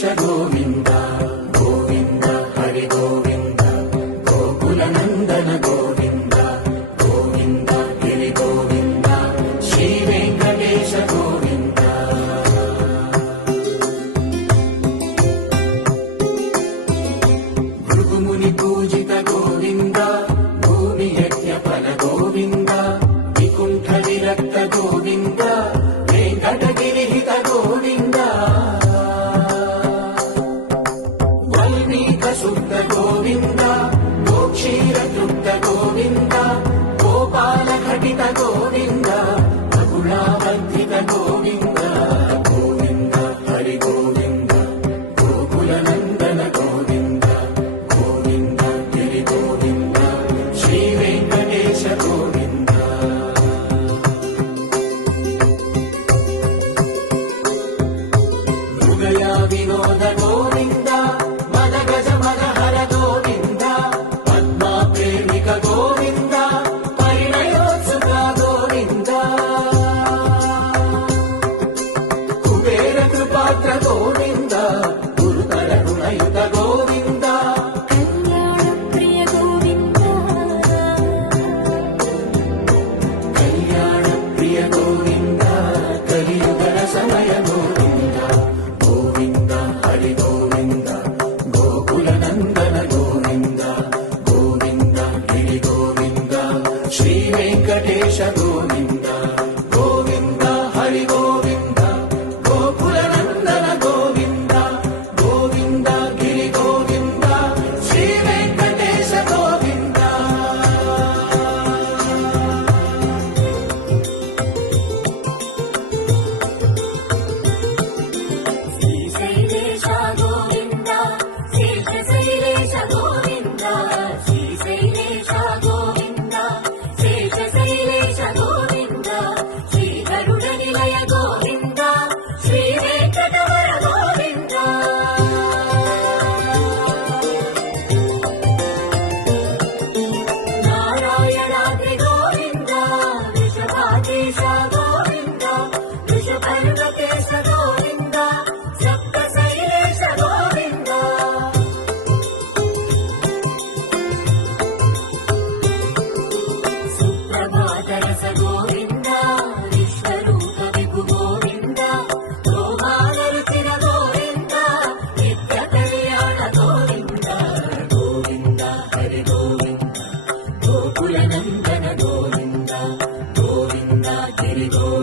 వెంకటేశ గోవింద గోవింద హరి గోవింద గోకుల నందన గోవింద గోవింద గిరి గోవింద శ్రీ వెంకటేశ గోవింద భృగుముని పూజిత గోవింద భూమి యజ్ఞ ఫల గోవింద వికుంఠ విరక్త గోవింద వెంకటగిరిహిత గోవింద వల్మీక శుద్ధ గోవింద గోక్షీర తృప్త గోవింద గోపాల ఘటిత గోవింద బహుళావర్ధిత గోవింద గోవింద హరి గోవింద గోకుల నందన గోవింద గోవింద గిరి గోవింద శ్రీ వెంకటేశ గోవింద హృదయ వినోద గోవింద మద గజ మద హర గోవింద పద్మా ప్రేమిక గోవింద పరిణయోత్సుక గోవింద కుబేర కృపాత్ర గోవింద గురుతర గుణయుత గోవింద కళ్యాణ ప్రియ గోవింద కలియుగ సమయ గోవింద గోవింద హరి గోవింద గోకుల నందన గోవింద గోవింద గిరి గోవింద శ్రీ వెంకటేశ గోవింద గోవింద హరి గోవింద గోకుల నందన గోవింద గోవింద గిరి గోవింద శ్రీ వెంకటేశ గోవింద శ్రీశైలేశ గోవింద శేషశైలేశ గోవింద శ్రీశైలేశ గోవింద శేషశైలేశ గోవింద శ్రీగరుడ నిలయ గోవింద శ్రీ వెంకటవర గోవింద నారాయణాద్రి గోవింద వృషభాదేశ గోవింద వృషపర్వతేశ గోవింద సప్తశైలేశ గోవింద సుప్రభాతరస గోవింద విశ్వరూప విభు గోవింద గోమానరుచిర గోవింద నిత్య కళ్యాణ గోవింద గోవింద హరి గోవింద గోకుల నందన గోవింద గోవింద గిరి గోవింద